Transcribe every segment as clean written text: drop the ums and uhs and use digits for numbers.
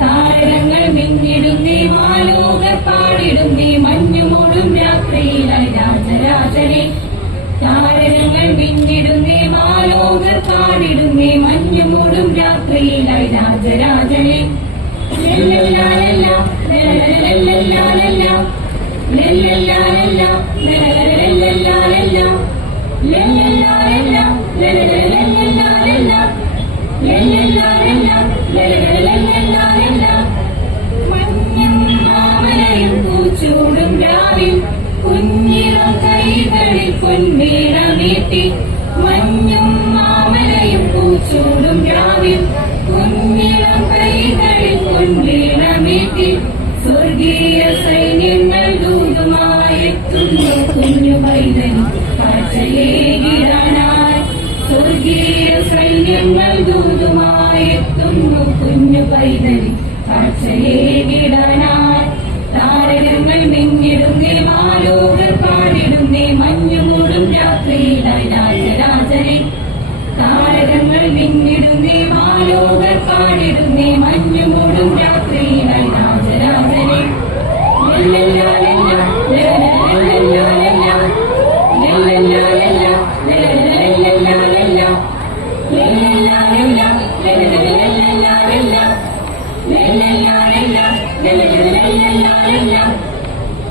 താരങ്ങൾ മിന്നിടുന്നേ മാലോകർ പാടിടുന്നേ മഞ്ഞുമൂടും രാത്രിയിലായി രാജരാജനെ മാമലയും പൂച്ചൂടും രാവിൽ കുഞ്ഞിളം കൈകളിൽ പൊൻമേളമീട്ടി മഞ്ഞും മാമലയും പൂച്ചൂടും രാവിൽ കുഞ്ഞിളം കൈകളിൽ പൊൻമേളമീട്ടി സ്വർഗീയ സൈന്യങ്ങൾ ദൂതുമായെത്തുന്നു കുഞ്ഞു പൈതൽ കാഴ്ചയേകിടാനായി സ്വർഗീയ സൈന്യങ്ങൾ ദൂതുമായെത്തുന്നു കുഞ്ഞു പൈതൽ കാഴ്ചയേകിടാനായി താരകങ്ങൾ മിന്നിടുന്നേ മാലോകർ പാടിടുന്നേ മഞ്ഞുമൂടും രാത്രിയിലായി രാജരാജനെ താരകങ്ങൾ മിന്നിടുന്നേ മാലോകർ പാടിടുന്നേ മഞ്ഞുമൂടും രാത്രിയിലായി രാജരാജനെ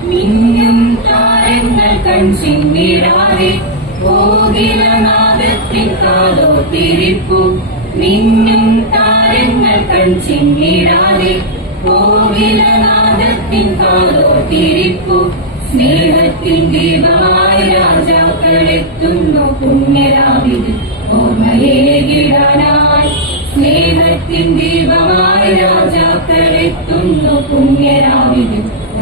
മിന്നും താരങ്ങൾ കൺചിമ്മിടാതെ കോകിലനാദത്തിൻ കാതോത്തിരിപ്പു മിന്നും താരങ്ങൾ കൺചിമ്മിടാതെ കോകിലനാദത്തിൻ കാതോത്തിരിപ്പു സ്നേഹത്തിൻ ദീപമായ രാജാക്കളെത്തുന്നു പുണ്യരാവിൽ ഓർമ്മയേകിടാനായി സ്നേഹത്തിൻ ദീപമായ രാജാക്കളെത്തുന്നു പുണ്യരാവിൽ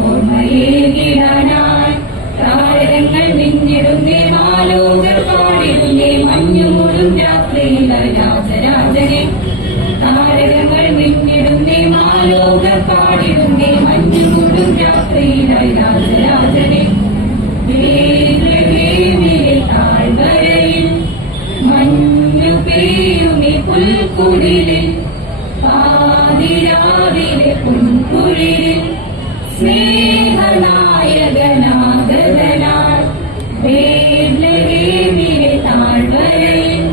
ഓർമ്മയേകിടാനായി താരകങ്ങൾ മിന്നിടുന്നേ മാലോകർ പാടിടുന്നേ മഞ്ഞുമൂടും രാത്രിയിലായി രാജരാജനെ താരകങ്ങൾ മിന്നിടുന്നേ മാലോകർ പാടിടുന്നേ മഞ്ഞുമൂടും രാത്രിയിലായി രാജരാജനെ താഴ്വരയിൽ മഞ്ഞു പെയ്യുമി പുൽക്കുടിലിൽ പാതിരാവിലെ പുൻകുഴിലിൽ സ്നേഹനായകനാഗതനാൽ ബേത്ലഹേമിലെ താഴ്വരയിൽ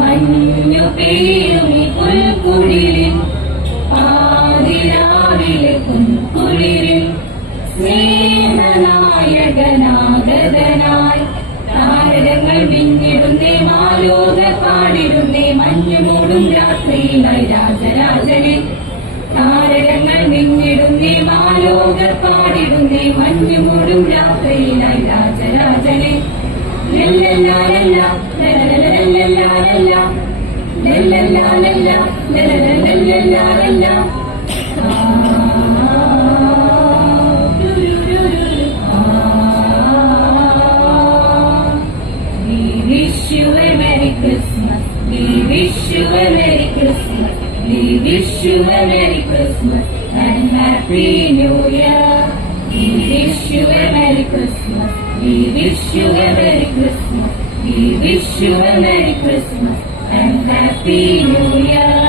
മഞ്ഞു പെയ്യുമി പുൽക്കുടിലിൽ പാതിരാവിലെ പുൻകുഴിലിൽ സ്നേഹനായകനാഗതനായി താരകങ്ങൾ മിന്നിടുന്നേ മാലോകർ പാടിടുന്നേ മഞ്ഞുമൂടും രാത്രിയിലായി രാജരാജനെ താരകങ്ങൾ മിന്നിടുന്നേ മാലോകർ പാടിടുന്നേ മഞ്ഞുമൂടും രാത്രിയിലായി രാജരാജനെ We wish you a Merry Christmas and Happy New Year. We wish you a Merry Christmas. We wish you a Merry Christmas. We wish you a Merry Christmas and Happy New Year.